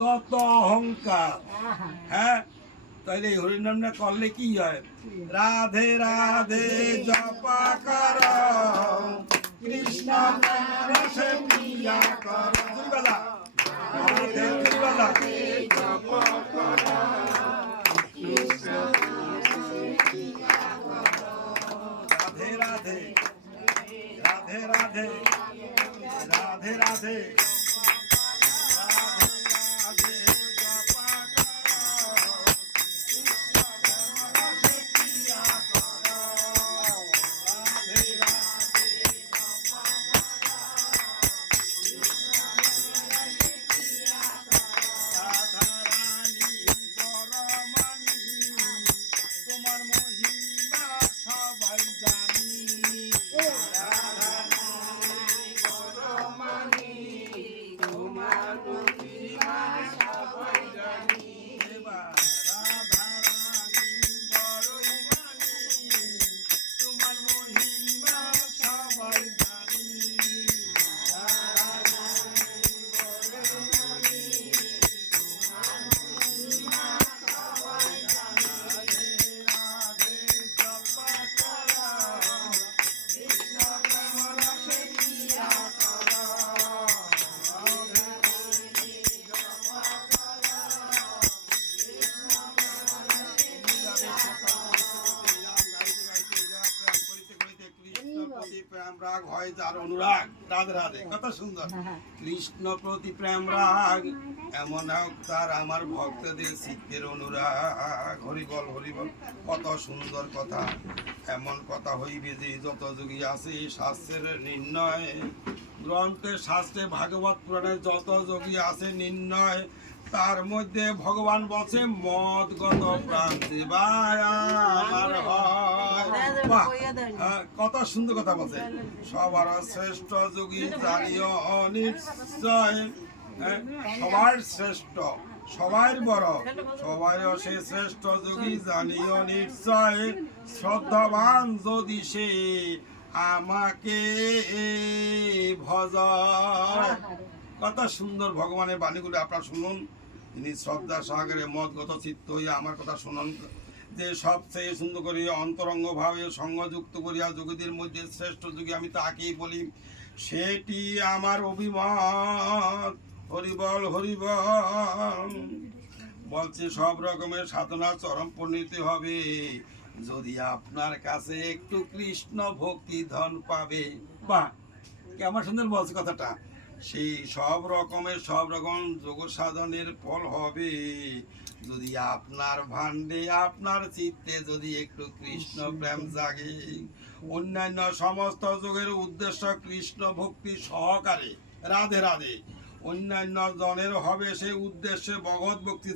কত অহংকার। হ্যাঁ, তাইলে এই হরির নামটা করলে কি হয়? রাধে রাধে জপা কর, কৃষ্ণ রসে পিয়া কর। বাজা রাধে বাজা জপা কর, রাধে রাধে রাধে রাধে রাধে রাধে প্রেম রাগ হয় যার অনুরাগ। রাধে রাধে, কত সুন্দর। কৃষ্ণ প্রতি প্রেম রাগ এমন হোক তার আমার ভক্তদের চিত্তের অনুরাগ। হরিবল হরিবল, কত সুন্দর কথা। এমন কথা হইবে যে যত যোগী আছে শাস্ত্রের নির্ণয় গ্রন্থে, শাস্ত্রে ভাগবত পুরাণে যত যোগী আছে নির্ণয়, তার মধ্যে ভগবান বলছে মদগত প্রাণ দেবায় আমার হয়। কত সুন্দর কথা বলছে। সবার শ্রেষ্ঠ যোগী জানিও অনিশ্চয়, সবার শ্রেষ্ঠ, সবার বড়, সবাই সে শ্রেষ্ঠ যোগী জানিও নিশ্চয়। শ্রদ্ধাবান যদি সে আমাকে ভজয়। কত সুন্দর ভগবানের বাণীগুলো আপনারা শুনুন। তিনি শ্রদ্ধা সাগরে মদগত চিত্ত হইয়া আমার কথা শুনুন। যে সবচেয়ে সুন্দর করে অন্তরঙ্গ ভাবে সঙ্গযুক্ত করিয়া যোগীদের মধ্যে শ্রেষ্ঠ যোগী আমি তাকেই বলি, সেটি আমার অভিমত। হরিবল হরিবল। বলছে সব রকমের সাধনা চরম পরিণতি হবে যদি আপনার কাছে একটু কৃষ্ণ ভক্তি ধন পাবে। বাহ, কেমন সুন্দর বলছে কথাটা। সেই সব রকম যোগ সাধনের ফল হবে যদি আপনার ভান্ডে, আপনার চিত্তে যদি একটু কৃষ্ণ প্রেম জাগে। অন্যান্য সমস্ত যোগের উদ্দেশ্য কৃষ্ণ ভক্তি সহকারে। রাধে রাধে। অন্যান্য জনের হবে সেই উদ্দেশ্যে ভগবত ভক্তি।